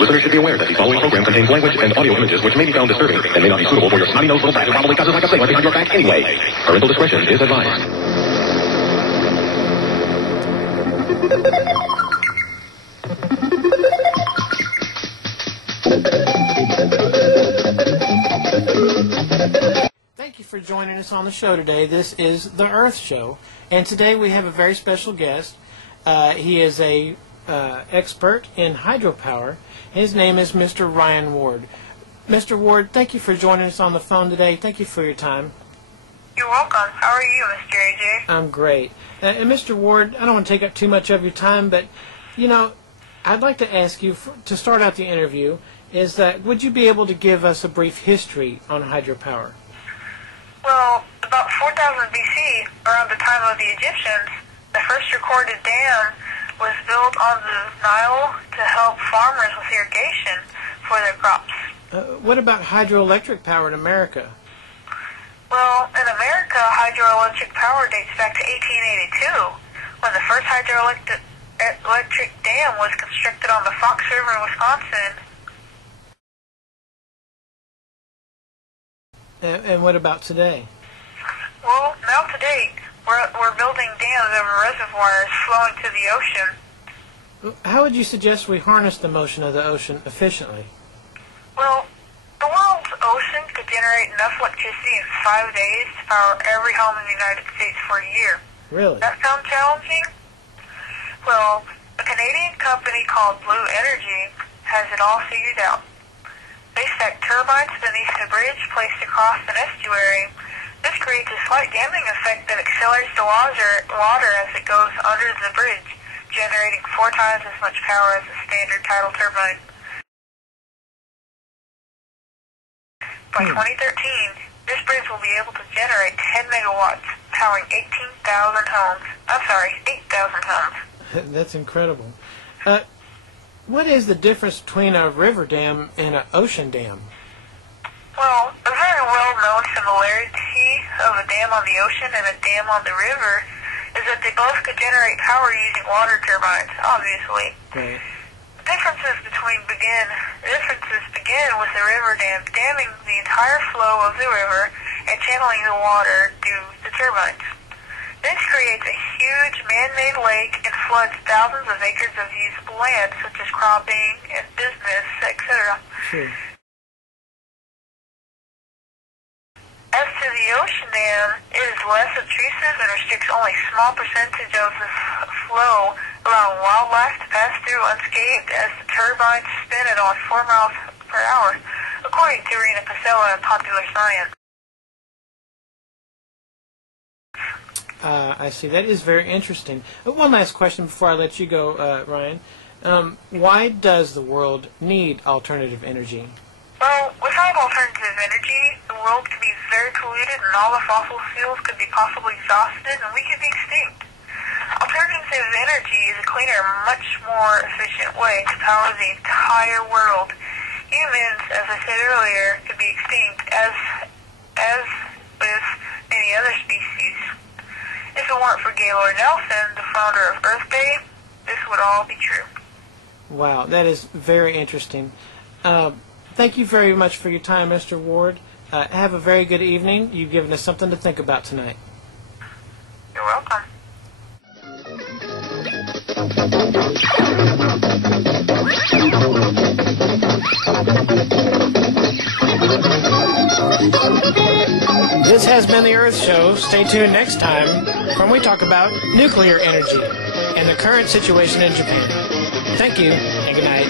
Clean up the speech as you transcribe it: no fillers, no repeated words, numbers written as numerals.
Listeners should be aware that the following program contains language and audio images which may be found disturbing and may not be suitable for your snotty-nosed little brat who probably cusses like a sailor behind your back anyway. Parental discretion is advised. Thank you for joining us on the show today. This is The Earth Show, and today we have a very special guest. He is a expert in hydropower. His name is Mr. Ryan Ward. Mr. Ward, thank you for joining us on the phone today. Thank you for your time. You're welcome. How are you, Mr. AJ? I'm great. And Mr. Ward, I don't want to take up too much of your time, but, you know, I'd like to ask you, to start out the interview, is that would you be able to give us a brief history on hydropower? Well, about 4000 BC, around the time of the Egyptians, the first recorded dam was built on the Nile to help farmers with irrigation for their crops. What about hydroelectric power in America? Well, in America, hydroelectric power dates back to 1882, when the first hydroelectric dam was constructed on the Fox River in Wisconsin. And what about today? Well, now to date, we're building dams over reservoirs flowing to the ocean. How would you suggest we harness the motion of the ocean efficiently? Well, the world's ocean could generate enough electricity in 5 days to power every home in the United States for a year. Really? That sound challenging? Well, a Canadian company called Blue Energy has it all figured out. They stack turbines beneath a bridge placed across an estuary. This creates a slight damping effect that accelerates the water as it goes under the bridge, generating 4 times as much power as a standard tidal turbine. By 2013, this bridge will be able to generate 10 megawatts, powering 8,000 homes. That's incredible. What is the difference between a river dam and an ocean dam? Well, a very well-known similarity of a dam on the ocean and a dam on the river is that they both could generate power using water turbines, obviously. Right. The differences begin with the river dam damming the entire flow of the river and channeling the water to the turbines. This creates a huge man-made lake and floods thousands of acres of usable land, such as cropping and business, etc. Sure. As to the ocean dam, it is less obtrusive and restricts only a small percentage of the flow, allowing wildlife to pass through unscathed as the turbines spin at on 4 miles per hour, according to Rena Pasella in Popular Science. I see. That is very interesting. One last question before I let you go, Ryan. Why does the world need alternative energy? Well, without alternative energy, the world could be very polluted and all the fossil fuels could be possibly exhausted and we could be extinct. Alternative energy is a cleaner, much more efficient way to power the entire world. Humans, as I said earlier, could be extinct as with many other species. If it weren't for Gaylord Nelson, the founder of Earth Day, this would all be true. Wow, that is very interesting. Thank you very much for your time, Mr. Ward. Have a very good evening. You've given us something to think about tonight. You're welcome. This has been The Earth Show. Stay tuned next time when we talk about nuclear energy and the current situation in Japan. Thank you, and good night.